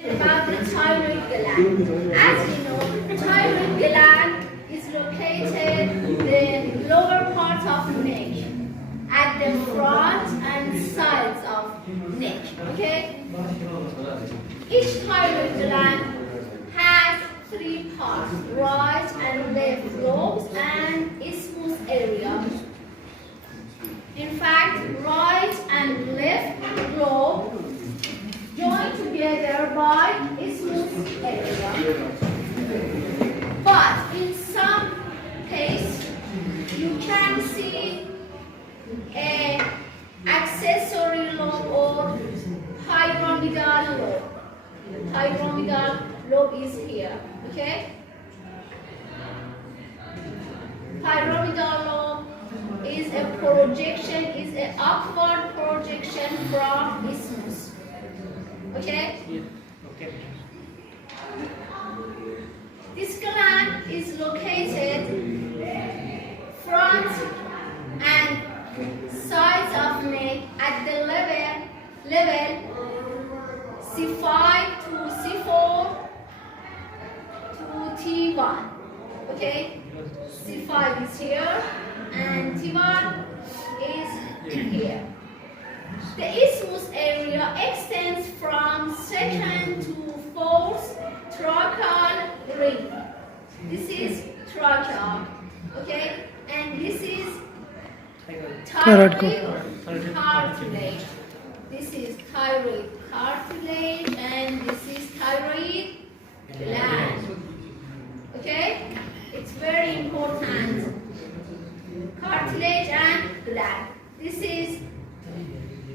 About the thyroid gland. As you know, thyroid gland is located in the lower part of the neck, at the front and sides of neck. Okay? Each thyroid gland has three parts: right and left lobes and isthmus area. In fact, right and left lobe joined together by isthmus area. But in some case, you can see an accessory lobe or pyramidal lobe. Pyramidal lobe is here, okay? Pyramidal lobe is a projection, is an upward projection from isthmus. Okay? Okay. This gland is located front and sides of neck at the level C5 to C4 to T1. Okay? C5 is here and T1 is here. The isthmus area extends from second to fourth tracheal ring. This is trachea, okay? And this is thyroid cartilage. This is thyroid cartilage and this is thyroid gland. Okay? It's very important. Cartilage and gland. This is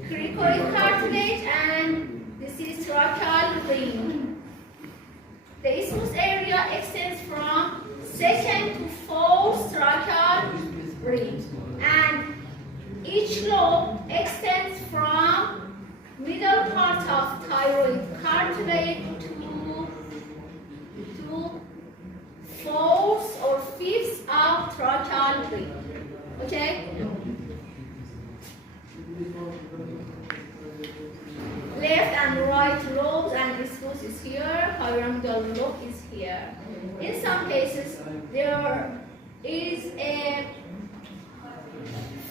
cricoid cartilage and this is tracheal ring. The isthmus area extends from second to fourth tracheal ring, and each lobe extends from middle part of thyroid cartilage to fourth or fifth of tracheal ring. Okay? Left and right lobes and isthmus is here, pyramidal lobe is here. In some cases, there is a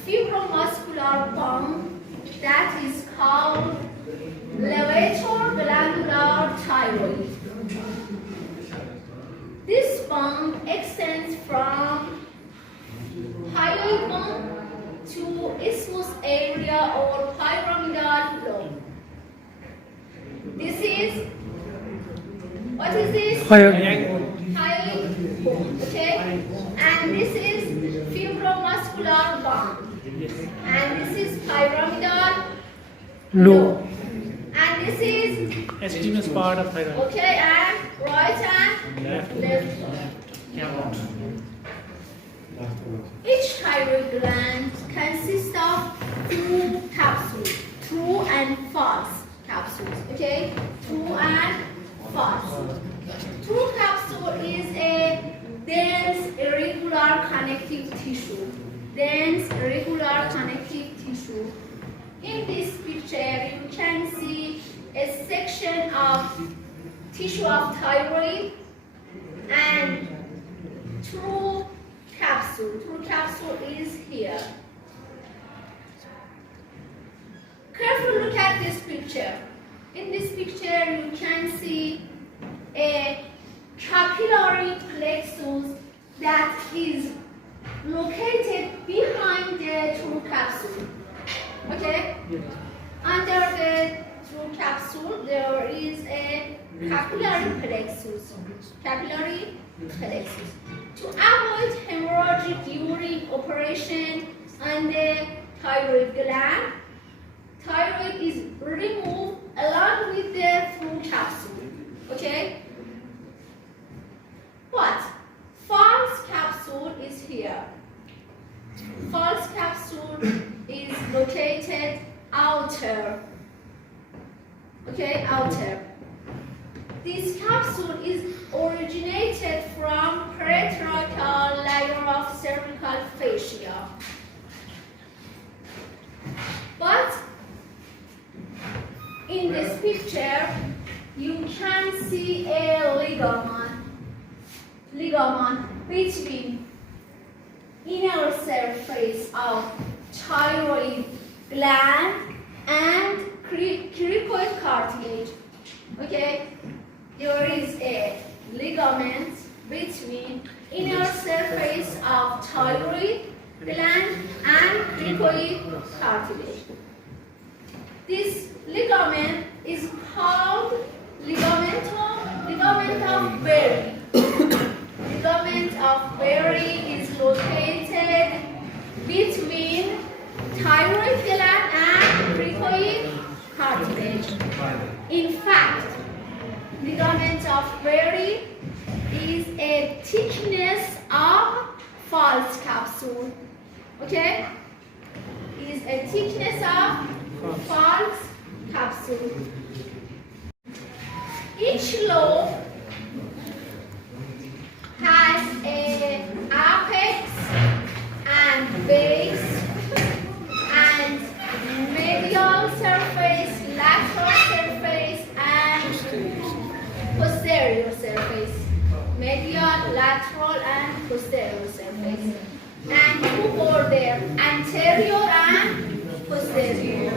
fibromuscular bone that is called levator glandular thyroid. This bone extends from hyoid bone to isthmus area or pyramidal lobe. This is, what is this? Hyoid bone, okay? And this is fibromuscular bone. And this is pyramidal lobe. And this is Estemus part of thyroid. okay, and right and left. Each thyroid gland consists of two capsules, true and false capsules. Okay, true and false. True capsule is a dense, irregular connective tissue. Dense, irregular connective tissue. In this picture, you can see a section of tissue of thyroid and true capsule. True capsule is here. Carefully look at this picture. In this picture, you can see a capillary plexus that is located behind the true capsule. Okay? Under the true capsule, there is a capillary plexus. Capillary plexus. To avoid hemorrhage during operation on the thyroid gland, thyroid is removed along with the true capsule. Okay? But false capsule is here. False capsule is located outer. Okay, outer. This capsule is originated from pretracheal layer of cervical fascia. But in this picture, you can see a ligament between inner surface of thyroid gland and cricoid cartilage. Okay, there is a ligament between inner surface of thyroid gland and cricoid cartilage. This ligament is called ligament of Berry. Ligament of Berry is located between thyroid gland and cricoid cartilage. In fact, ligament of Berry is a thickness of false capsule. Okay? Is a thickness of false capsule. Each lobe has an apex and base and medial surface, lateral surface and posterior surface. Medial, lateral and posterior surface. And two border, anterior and posterior.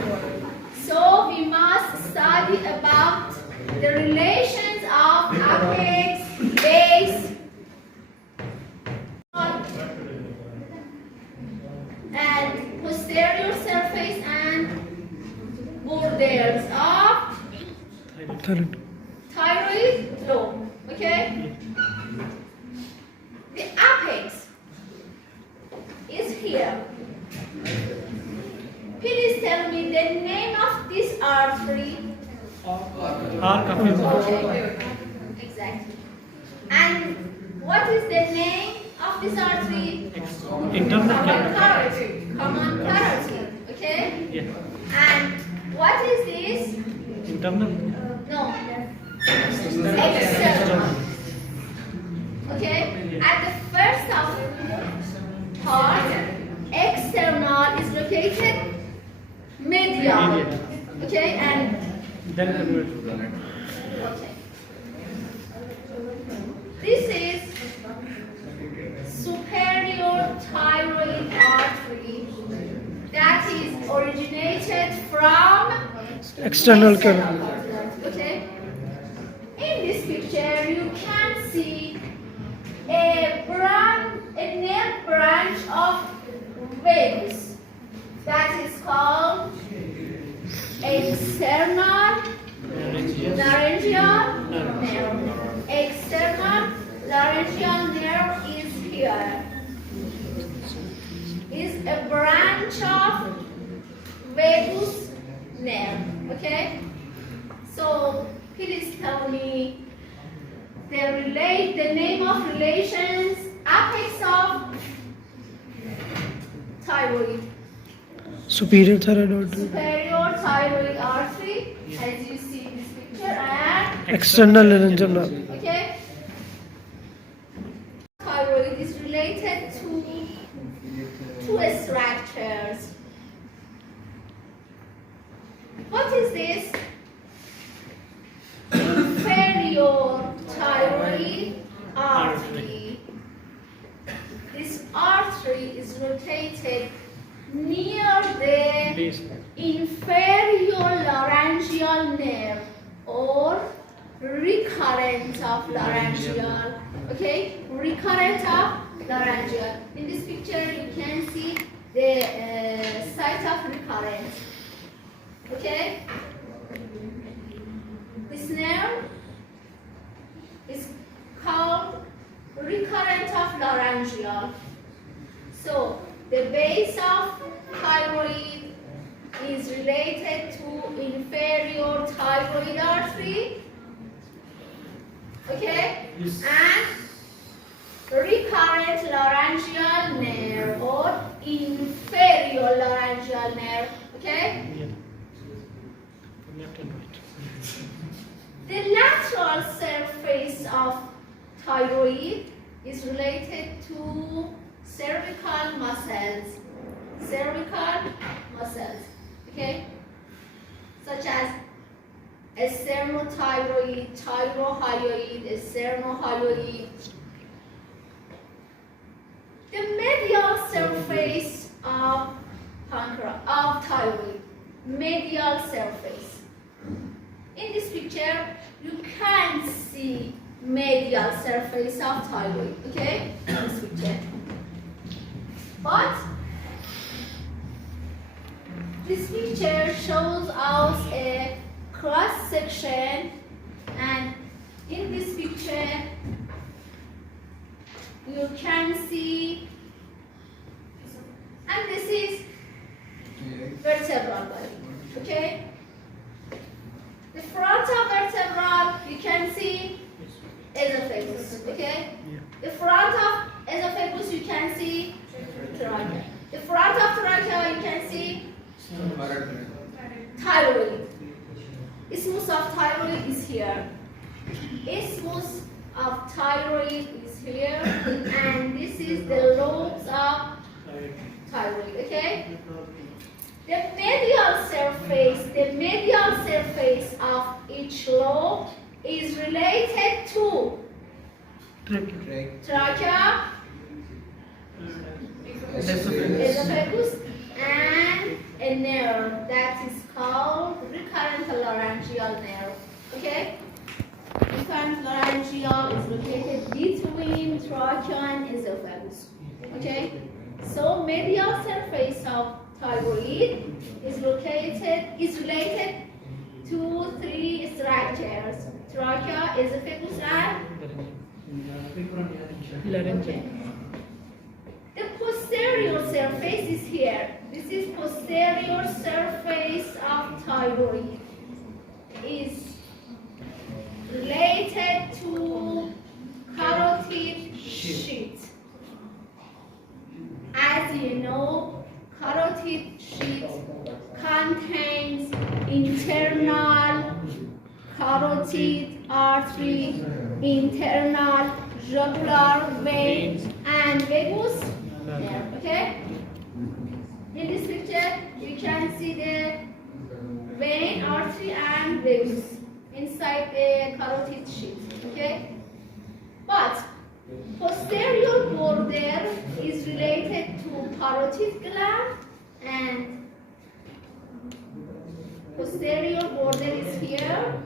So we must study about the relations of apex, base, and posterior surface and borders of thyroid lobe. Okay? The apex is here. Please tell me the name of this artery. Arc of his Okay. Exactly. And what is the name of this artery? internal Common canal. carotid. Common carotid. Okay? Yeah. And what is this? Internal. No. External. Okay? At the first of part, external is located medial. Okay? And Then okay. This is superior thyroid artery that is originated from external canal. cartilage. Okay. In this picture, you can see a nerve branch of vagus that is called external laryngeal nerve. External laryngeal nerve is here. Is a branch of vagus nerve. Okay? So please tell me the name of relations apex of thyroid. Superior thyroid artery. Superior thyroid artery, as you see in this picture, and External laryngeal nerve. okay. Thyroid is related to two structures. What is this? Inferior thyroid artery. This artery is located near the base. inferior laryngeal nerve or recurrent of laryngeal. Okay, recurrent of laryngeal. In this picture, you can see the site of recurrence. Okay, this nerve is called recurrent of laryngeal. So the base of thyroid is related to inferior thyroid artery. Okay, and recurrent laryngeal nerve or inferior laryngeal nerve. Okay. Yeah. From left and right. The lateral surface of thyroid is related to cervical muscles. Cervical muscles, okay? Such as sternothyroid, thyrohyoid, sternohyoid. The medial surface of thyroid, medial surface. In this picture, you can see medial surface of thyroid, okay? In this picture. But this picture shows us a cross section, and in this picture you can see, and this is vertebral body, okay? The front of vertebral, you can see esophagus, okay? The front of esophagus, you can see trachea. The front of trachea, you can see thyroid. Isthmus of thyroid is here. Isthmus of thyroid is here, and this is the lobes of thyroid, okay? The medial surface of each lobe is related to trachea, esophagus, and a nerve that is called recurrent laryngeal nerve. Okay? Recurrent laryngeal is located between trachea and esophagus. Okay? So medial surface of thyroid is related to three structures: trachea, esophagus, and okay. The posterior surface is here. This is posterior surface of thyroid. Is related to carotid sheath. As you know, carotid sheath contains internal carotid artery, internal jugular vein, and vagus nerve. Okay? In this picture, you can see the vein, artery, and vagus inside the carotid sheath. Okay? But posterior border is related to carotid gland, and posterior border is here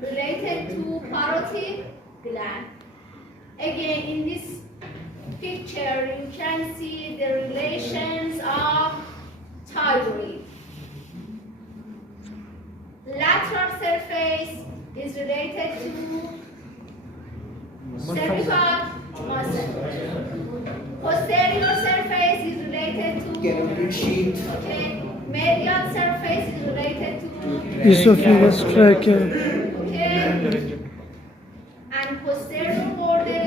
related to carotid gland. Again, in this picture, you can see the relations of thyroid. Lateral surface is related to cervical muscle. Posterior surface is related to carotid sheath. Okay. Medial surface is related to Esophagus, trachea. okay. And posterior border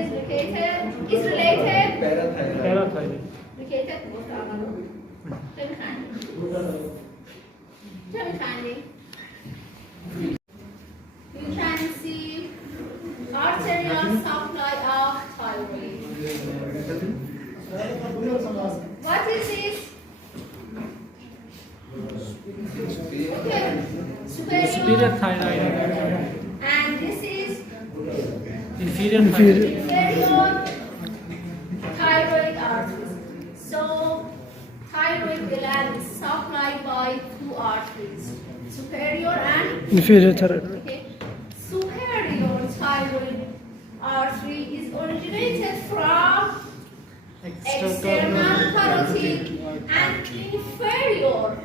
is related Parathyroid. located you can see arterial supply of thyroid. What is this? Okay, Superior thyroid. and this is Inferior thyroid. inferior thyroid arteries. So, thyroid gland is supplied by two arteries, superior and Inferior thyroid. okay. Superior thyroid artery is originated from external carotid, and inferior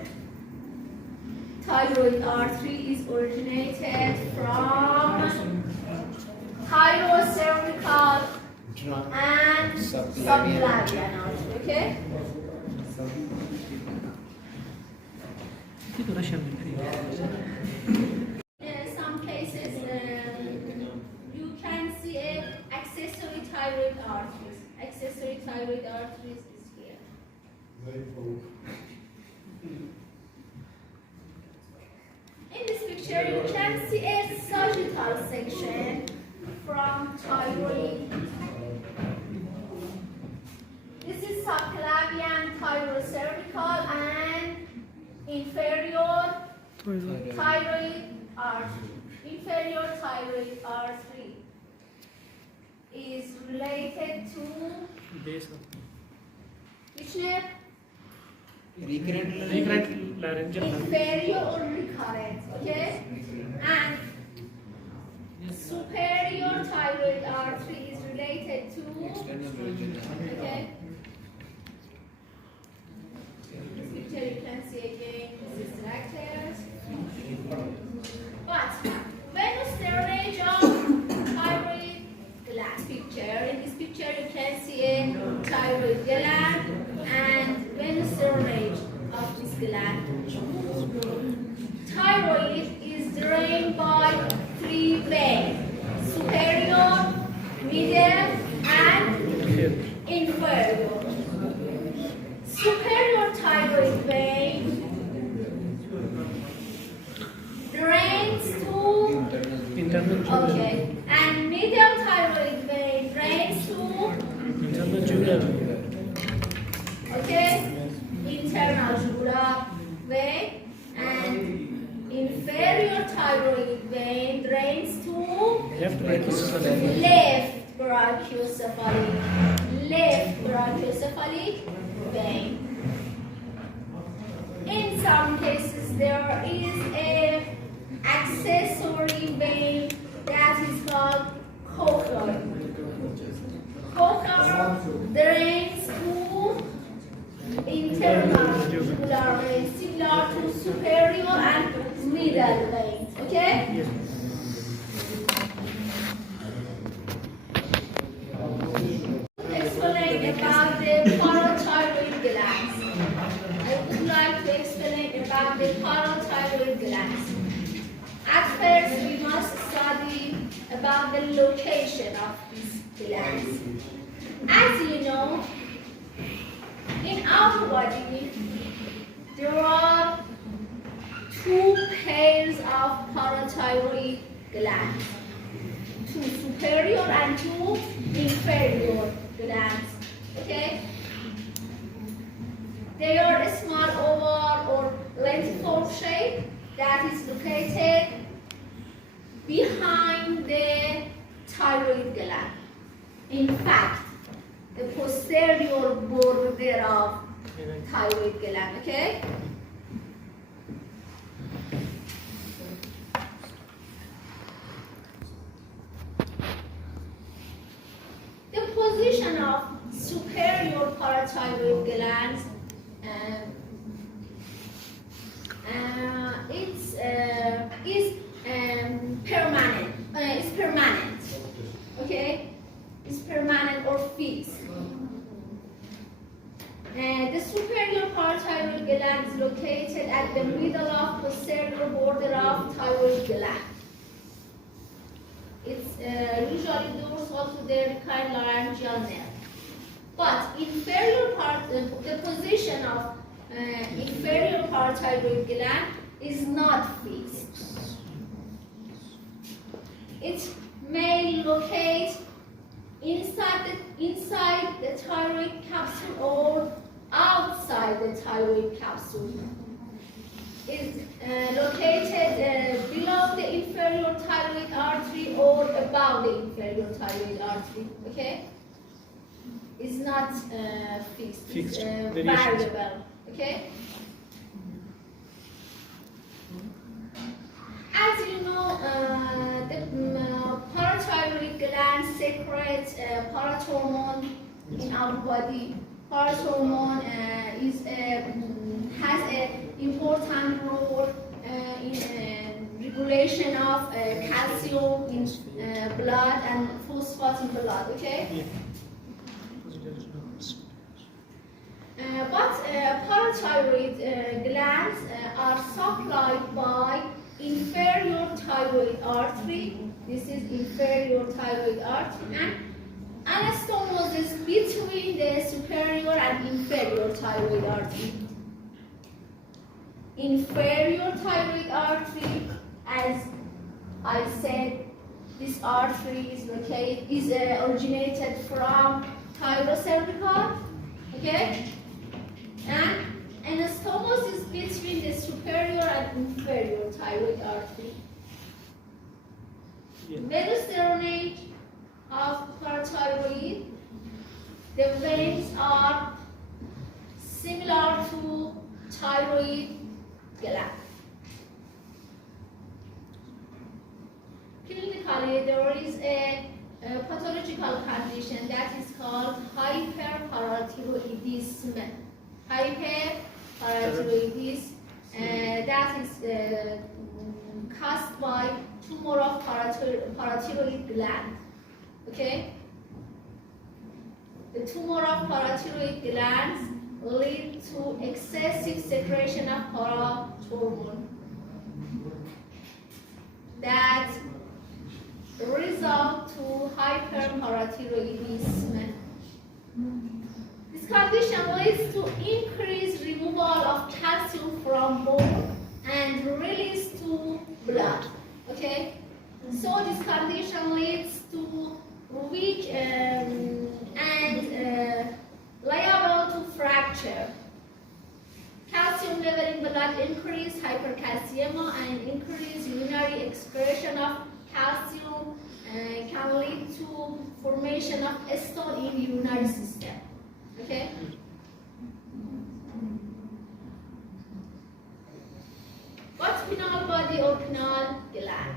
thyroid artery is originated from thyrocervical and subclavian artery. Okay? In some cases, you can see accessory thyroid arteries. Accessory thyroid arteries is here. In this picture, you can see a sagittal section from thyroid. This is subclavian thyrocervical and inferior Thyroid. Thyroid artery, inferior thyroid artery is related to base of which nerve? recurrent laryngeal Inferior or recurrent, okay? And superior thyroid artery is related to, okay? This picture you can see again, this is rectus. But venous drainage of thyroid gland picture. In this picture you can see a thyroid gland and venous drainage of this gland. Thyroid is drained by three veins: superior, middle, and inferior. Superior thyroid vein drains to internal okay, and middle thyroid vein drains to internal jugular okay, internal jugular vein, and inferior thyroid vein drains to left brachiocephalic left brachiocephalic vein. In some cases, there is a accessory vein that is called cochlear. Cochlear drains to internal jugular vein, similar to superior and middle veins. Okay? yes Explain about the parathyroid glands. I would like to explain about the parathyroid glands. At first, we must study about the location of these glands. As you know, in our body, there are two pairs of parathyroid glands. Two superior and two inferior glands. Okay? They are a small oval or lentiform shape that is located behind the thyroid gland. In fact, the posterior border of thyroid gland. Okay? The position of superior parathyroid glands permanent. It's permanent. Okay, it's permanent or fixed. The superior parathyroid gland is located at the middle of posterior border of thyroid gland. It's usually dorsal to the recurrent laryngeal nerve. But inferior part, the position of inferior parathyroid gland is not fixed. It may locate inside the thyroid capsule or outside the thyroid capsule. It's located below the inferior thyroid artery or above the inferior thyroid artery. Okay? It's not fixed. Fixed. It's Variations. variable. Okay? As you know, the parathyroid gland secretes parathormone in our body. Parathormone has an important role in regulation of calcium in blood and phosphate in blood. Okay? But parathyroid glands are supplied by inferior thyroid artery. This is inferior thyroid artery, and anastomosis between the superior and inferior thyroid artery. Inferior thyroid artery, as I said, this artery is originated from thyrocervical, okay, and Anastomos is between the superior and inferior thyroid artery. Medullary of parathyroid, the veins are similar to thyroid gland. Clinically, there is a pathological condition that is called hyperparathyroidism. Hyperparathyroidism that is caused by tumor of parathyroid gland. Okay? The tumor of parathyroid glands lead to excessive secretion of parathormone that result to hyperparathyroidism. This condition leads to increased removal of calcium from bone and release to blood. Okay, so this condition leads to weak and liable to fracture. Calcium level in blood increase hypercalcemia and increased urinary excretion of calcium can lead to formation of a stone in the urinary system. Okay? What's pineal body or pineal gland?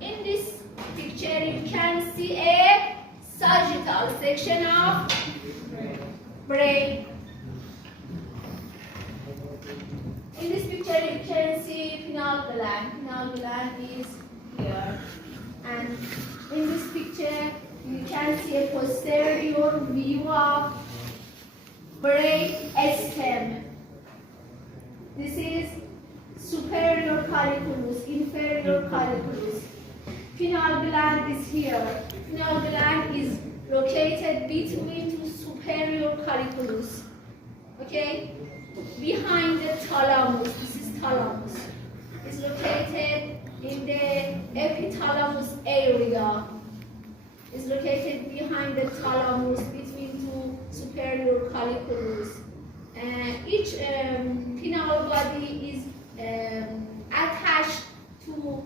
In this picture, you can see a sagittal section of brain. In this picture, you can see pineal gland. Pineal gland is here. And in this picture, you can see a posterior view of brain stem. This is superior colliculus, inferior colliculus. Pineal gland is here. Pineal gland is located between two superior colliculus. Okay? Behind the thalamus, this is thalamus. It's located in the epithalamus area. It's located behind the thalamus between two superior colliculus. Each pineal body is attached to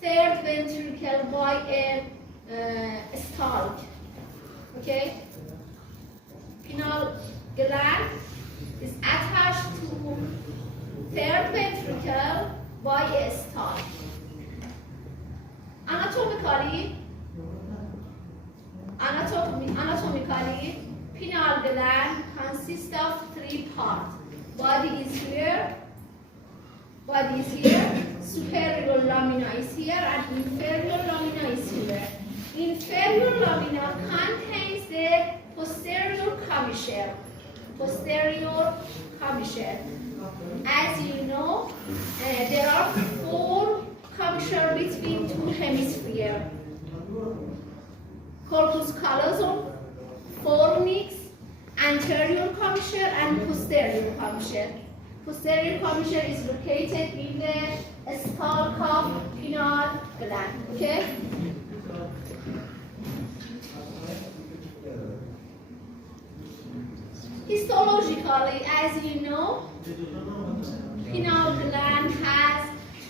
third ventricle by a stalk. Okay? Pineal gland is attached to third ventricle by a stalk. Anatomically, pineal gland consists of three parts. Body is here, superior lamina is here, and inferior lamina is here. Inferior lamina contains the posterior commissure. As you know, there are four commissures between two hemispheres. Corpus callosum, fornix, anterior commissure, and posterior commissure. Posterior commissure is located in the stalk of pineal gland. Okay? Histologically, as you know, pineal gland has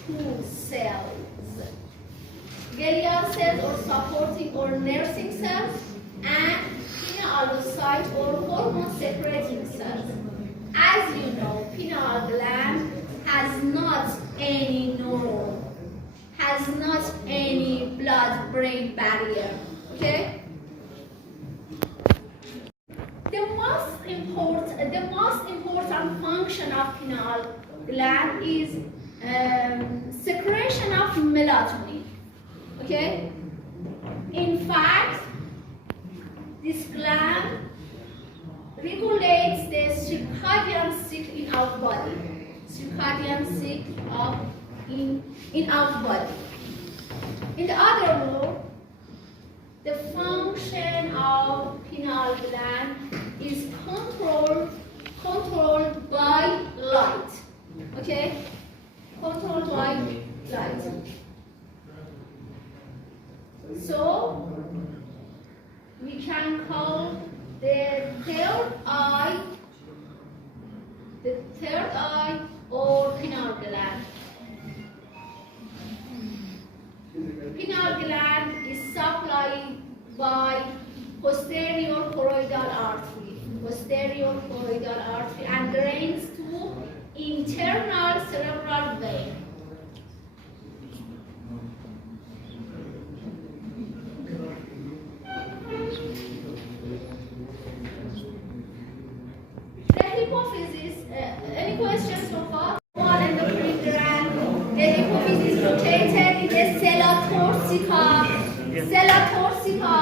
two cells. Glial cells or supporting or nursing cells, and pinealocyte or hormone secreting cells. As you know, pineal gland has not any neuron, has not any blood-brain barrier. Okay? The most important function of pineal gland is secretion of melatonin. Okay? In fact, this gland regulates the circadian cycle in our body. Circadian cycle in our body. In the other word, the function of pineal gland is controlled by light. Okay? Controlled by light. So we can call the third third eye or pineal gland. Pineal gland is supplied by posterior choroidal artery, and drains to internal cerebral vein. The hypophysis, any questions so far? One endocrine gland. The hypophysis is located in the cella torsica. Cella torsica.